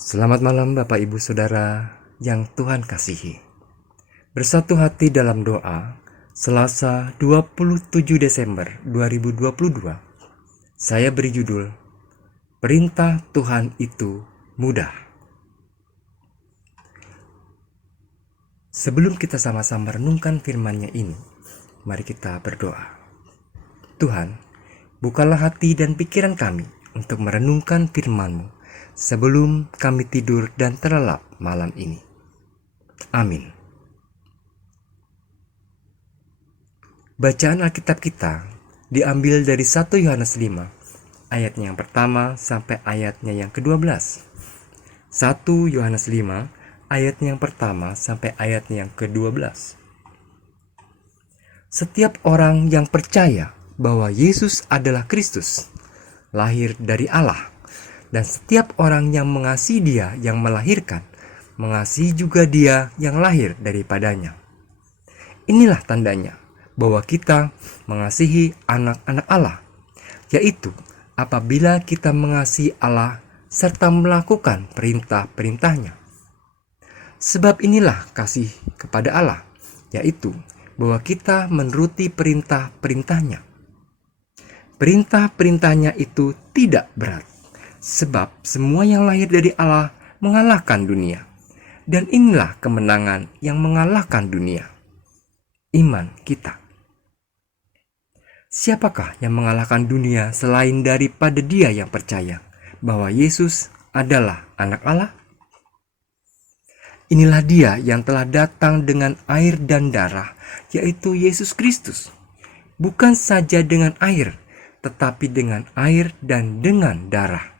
Selamat malam Bapak Ibu Saudara yang Tuhan kasihi. Bersatu hati dalam doa, Selasa 27 Desember 2022. Saya beri judul, Perintah Tuhan itu mudah. Sebelum kita sama-sama renungkan firman-Nya ini, mari kita berdoa. Tuhan, bukalah hati dan pikiran kami untuk merenungkan firman-Mu sebelum kami tidur dan terlelap malam ini. Amin. Bacaan Alkitab kita diambil dari 1 Yohanes 5, ayatnya yang pertama sampai ayatnya yang ke-12. 1 Yohanes 5, ayatnya yang pertama sampai ayatnya yang ke-12. Setiap orang yang percaya bahwa Yesus adalah Kristus, lahir dari Allah, dan setiap orang yang mengasihi Dia yang melahirkan, mengasihi juga Dia yang lahir daripadanya. Inilah tandanya bahwa kita mengasihi anak-anak Allah, yaitu apabila kita mengasihi Allah serta melakukan perintah-perintahnya. Sebab inilah kasih kepada Allah, yaitu bahwa kita menuruti perintah-perintahnya. Perintah-perintahnya itu tidak berat, sebab semua yang lahir dari Allah mengalahkan dunia. Dan inilah kemenangan yang mengalahkan dunia, iman kita. Siapakah yang mengalahkan dunia selain daripada dia yang percaya bahwa Yesus adalah anak Allah? Inilah dia yang telah datang dengan air dan darah, yaitu Yesus Kristus. Bukan saja dengan air, tetapi dengan air dan dengan darah.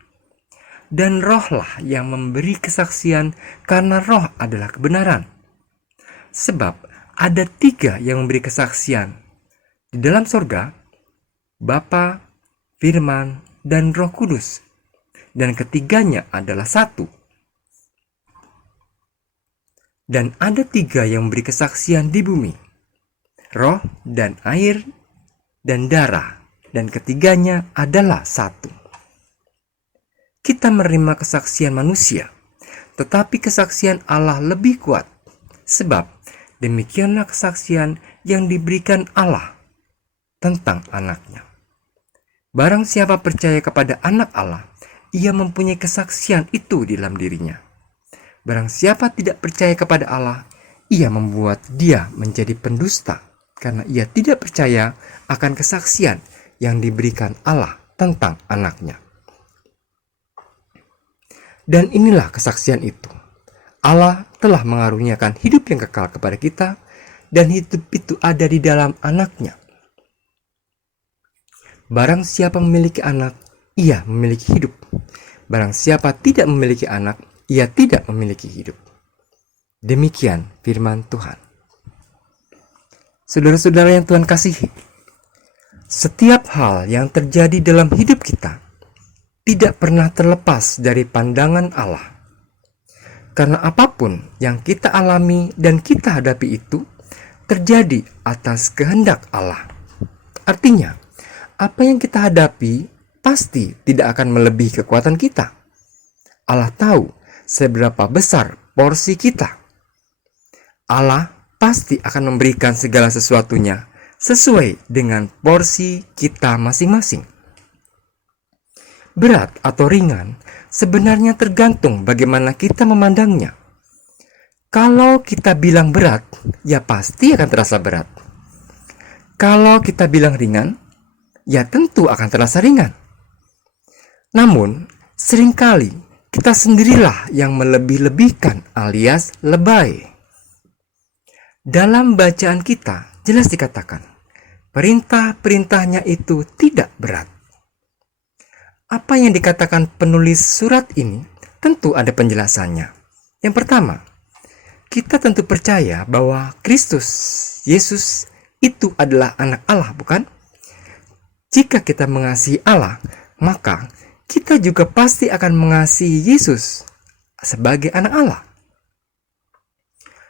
Dan rohlah yang memberi kesaksian, karena roh adalah kebenaran. Sebab ada 3 yang memberi kesaksian di dalam sorga, Bapa, Firman, dan Roh Kudus. Dan ketiganya adalah satu. Dan ada 3 yang memberi kesaksian di bumi, roh dan air dan darah. Dan ketiganya adalah satu. Kita menerima kesaksian manusia, tetapi kesaksian Allah lebih kuat, sebab demikianlah kesaksian yang diberikan Allah tentang anaknya. Barang siapa percaya kepada anak Allah, ia mempunyai kesaksian itu di dalam dirinya. Barang siapa tidak percaya kepada Allah, ia membuat dia menjadi pendusta, karena ia tidak percaya akan kesaksian yang diberikan Allah tentang anaknya. Dan inilah kesaksian itu. Allah telah mengaruniakan hidup yang kekal kepada kita, dan hidup itu ada di dalam anaknya. Barang siapa memiliki anak, ia memiliki hidup. Barang siapa tidak memiliki anak, ia tidak memiliki hidup. Demikian firman Tuhan. Saudara-saudara yang Tuhan kasihi, setiap hal yang terjadi dalam hidup kita tidak pernah terlepas dari pandangan Allah. Karena apapun yang kita alami dan kita hadapi itu terjadi atas kehendak Allah. Artinya, apa yang kita hadapi pasti tidak akan melebihi kekuatan kita. Allah tahu seberapa besar porsi kita. Allah pasti akan memberikan segala sesuatunya sesuai dengan porsi kita masing-masing. Berat atau ringan sebenarnya tergantung bagaimana kita memandangnya. Kalau kita bilang berat, ya pasti akan terasa berat. Kalau kita bilang ringan, ya tentu akan terasa ringan. Namun, seringkali kita sendirilah yang melebih-lebihkan alias lebay. Dalam bacaan kita jelas dikatakan, perintah-perintahnya itu tidak berat. Apa yang dikatakan penulis surat ini tentu ada penjelasannya. Yang pertama, kita tentu percaya bahwa Kristus, Yesus, itu adalah anak Allah, bukan? Jika kita mengasihi Allah, maka kita juga pasti akan mengasihi Yesus sebagai anak Allah.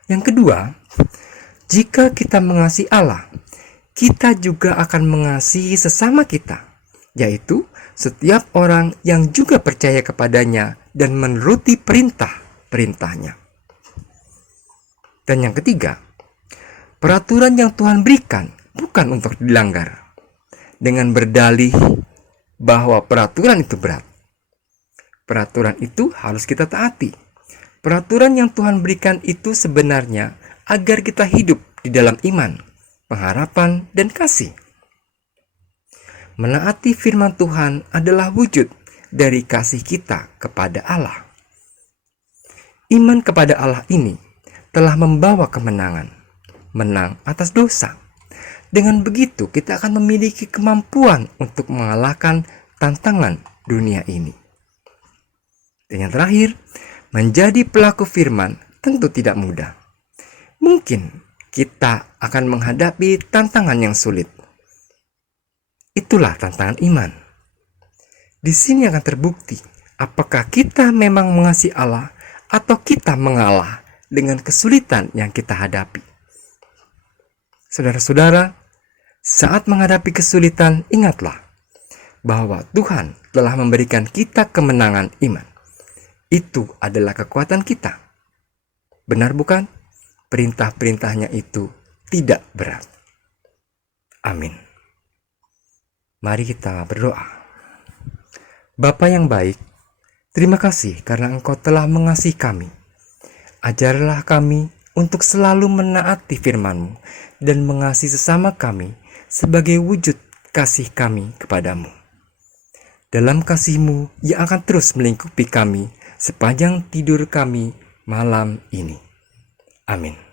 Yang kedua, jika kita mengasihi Allah, kita juga akan mengasihi sesama kita, yaitu setiap orang yang juga percaya kepadanya dan menuruti perintah-perintahnya. Dan yang ketiga, peraturan yang Tuhan berikan bukan untuk dilanggar dengan berdalih bahwa peraturan itu berat. Peraturan itu harus kita taati. Peraturan yang Tuhan berikan itu sebenarnya agar kita hidup di dalam iman, pengharapan, dan kasih. Menaati firman Tuhan adalah wujud dari kasih kita kepada Allah. Iman kepada Allah ini telah membawa kemenangan, menang atas dosa. Dengan begitu kita akan memiliki kemampuan untuk mengalahkan tantangan dunia ini. Dan yang terakhir, menjadi pelaku firman tentu tidak mudah. Mungkin kita akan menghadapi tantangan yang sulit. Itulah tantangan iman. Di sini akan terbukti apakah kita memang mengasihi Allah atau kita mengalah dengan kesulitan yang kita hadapi. Saudara-saudara, saat menghadapi kesulitan, ingatlah bahwa Tuhan telah memberikan kita kemenangan iman. Itu adalah kekuatan kita. Benar bukan? Perintah-perintahnya itu tidak berat. Amin. Mari kita berdoa. Bapa yang baik, terima kasih karena Engkau telah mengasihi kami. Ajarlah kami untuk selalu menaati firman-Mu dan mengasihi sesama kami sebagai wujud kasih kami kepadamu. Dalam kasih-Mu yang akan terus melingkupi kami sepanjang tidur kami malam ini. Amin.